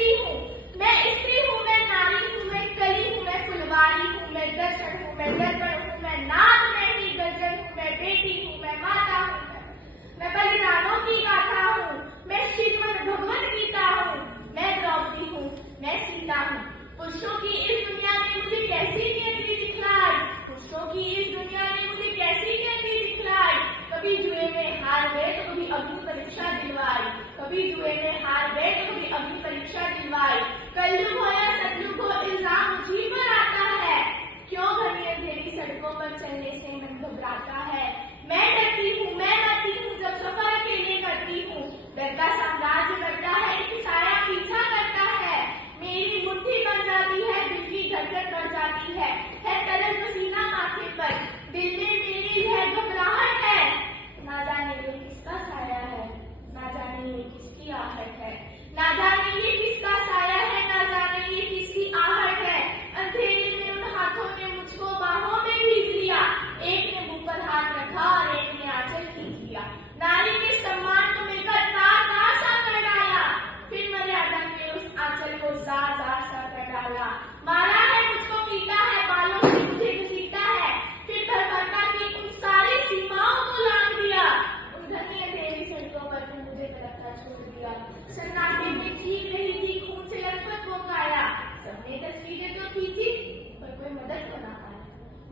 स्त्री हूँ, मैं नारी हूँ, मैं कली हूँ, मैं फुलवारी हूँ, मैं दर्शन हूँ, मैं दर्पण हूँ, मैं नाद में ही गजल हूँ, मैं बेटी हूँ, मैं माता हूँ, मैं बलिदानों की गाथा हूँ, मैं श्रीमद् भगवद गीता हूँ, मैं द्रौपदी हूँ, मैं सीता हूँ। पुरुषों की इस दुनिया ने मुझे कैसी नियति दिखलाई, पुरुषों की इस दुनिया ने मुझे कैसी नियति दिखलाई। कभी जुए में हार गए तो कभी अग्नि परीक्षा दिलवाई, कभी जुए में हार गए तो कभी अग्नि परीक्षा दिलवाई। कलयुग हो या सतयुग हो, इल्जाम मुझी पर आता है, क्यों घनी अंधेरी सड़कों पर चलने से मन घबराता है। मैं डरती हूँ, मैं मरती हूँ, जब सफर अकेले करती हूँ। डर का साम्राज्य करता है, एक साया पीछा करता है। मेरी मुट्ठी बन जाती है, दिल की धड़कन बढ़ जाती है तरल पसीना माथे पर, दिल में मेरी है घबराहट है। ना जाने ये किसका साया है, ना जाने ये किसकी आहट है, ना जाने ये किसका साया है, ना जाने ये किसकी आहट है। अंधेरे में उन हाथों ने मुझको बाहों में भीग लिया, एक ने मुंह पर हाथ रखा और एक ने आंचल खींच लिया। नारी के सम्मान को मिलकर तार सा कर डाला, फिर मर्यादा के उस आंचल को जार सा कर डाला। मारा है मुझको, पीटा है, बालों से मुझे घसीटा है, फिर भरभरता की उन सारी सीमाओं को लांघ दिया। उन घनी अंधेरी सड़कों पर फिर मुझे तड़पता छोड़ दिया। सन्नाटे में चीख रही थी, खून से लथपथ वो काया। सबने तस्वीरें तो खींची पर कोई मदद तो ना पाया।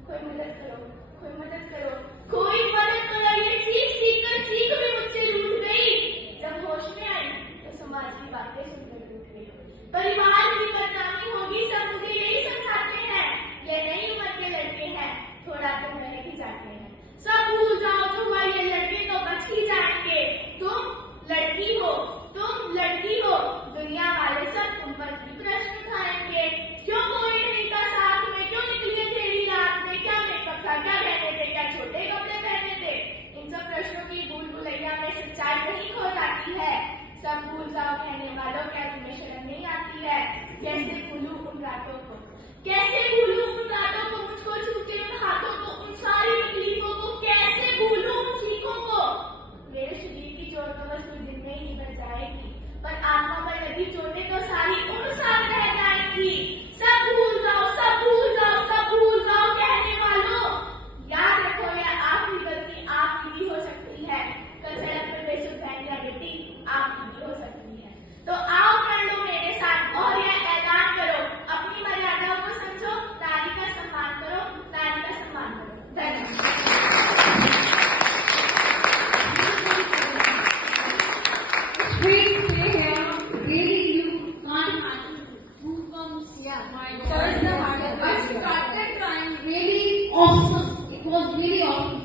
कोई मदद करो, कोई मदद करो, कोई मदद करो। ये चीख कर चीख भी मुझसे रूठ गई। जब होश में आई तो समाज की बातें सुनकर टूट गई। परिवार की बदनामी होगी, सब मुझे यही समझाते हैं। ये नई उम्र के लड़के हैं, थोड़ा तो रह ही जाते हैं। सब भूल जाओ जो हुआ, ये लड़के तो बच ही जाएंगे। तुम लड़की हो, तुम लड़की हो, दुनिया वाले सब तुम पर ही प्रश्न उठाएंगे। क्यों कोई नहीं था साथ में, क्यों निकली अंधेरी रात में, क्या मेकअप था, क्या रहने थे, क्या छोटे कपड़े पहने थे। इन सब प्रश्नों की भूल भुलैया में सच्चाई नहीं खो जाती है। सब भूल जाओ कहने वालों, क्या तुम्हें शर्म नहीं आती है। कैसे भूलूं उन रातों को, कैसे भूलूं उन रातों को, मुझको छूते उन हाथों को, उन सारी तकलीफों को, कैसे भूलूं उन चीखों को। मेरे शरीर की चोट तो बस कुछ दिन में ही बच जाएगी, पर आत्मा पर लगी चोटें तो सारी उम्र साथ रह जाएंगी। सब भूल जाओ, सब भूल जाओ, सब भूल जाओ कहने वालों। याद रखो यह आखिरी गलती आपकी भी हो सकती है। कल सड़क पर बेसुध बहन या बेटी आपकी भी हो सकती है। तो आओ कर लो मेरे साथ और यह ऐलान करो, अपनी मर्यादाओं को समझो, नारी का सम्मान करो, नारी का सम्मान करो। धन्यवाद। Awesome. It was really awesome.